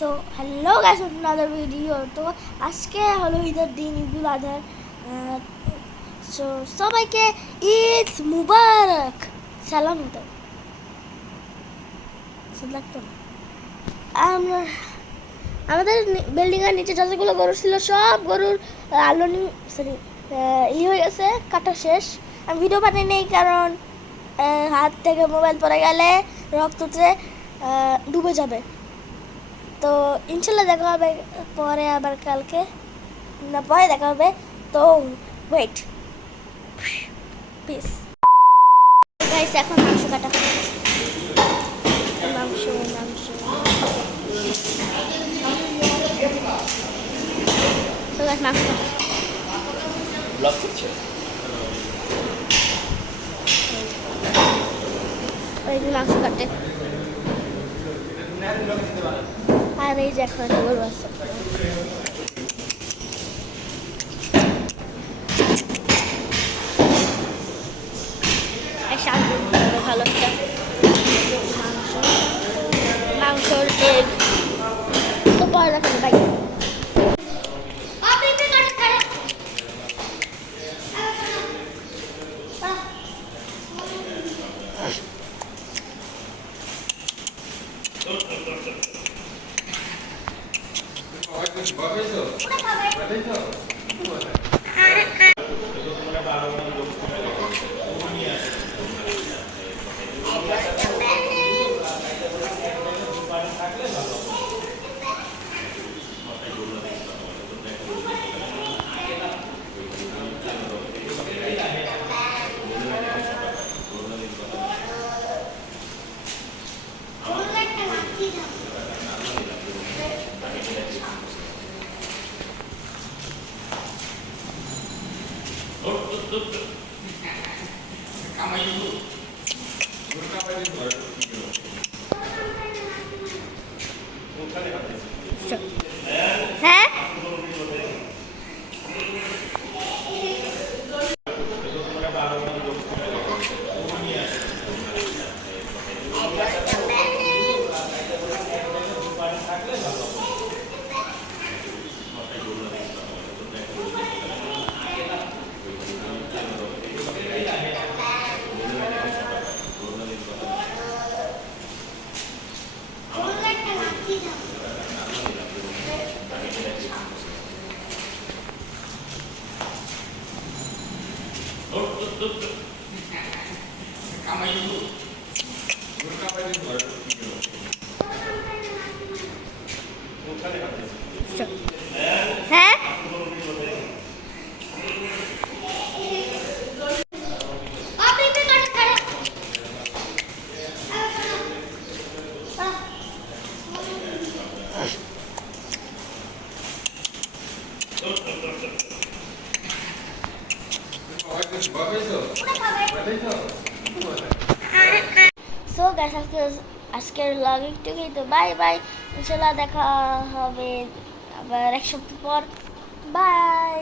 So hello guys, another video. তো আজকে হলো ঈদের দিন, ঈদুল আজহার। সো সবাইকে ঈদ মুবারক। সালাম তো লাগতো না। আমরা আমাদের বিল্ডিংয়ের নিচে যতগুলো গরু ছিল সব গরুর আলোনি সরি হয়ে গেছে, কাটা শেষ। আমি ভিডিও বানাই নেই কারণ হাত থেকে মোবাইল পড়ে গেলে রক্ততে ডুবে যাবে। তো ইনশাল্লাহ দেখা হবে পরে, আবার কালকে না পরে দেখা হবে। তো ওয়েট, পিস গাইস। এখন মাংস কাটা হবে। মাংস মাংস তো গাইস মাংস ব্লগ করছে। ওই যে মাংস কাটে। আর এই যে এখন গরু আছে। ভালো একটা মাংস, মাংসর এগ তো পরে দেখাবো। বাই। হ্যাঁ, হ্যাঁ, সো গাইস আজকের ব্লগ একটুখানি। তো বাই বাই, ইনশাল্লাহ দেখা হবে আবার এক সপ্তাহ পর। বাই।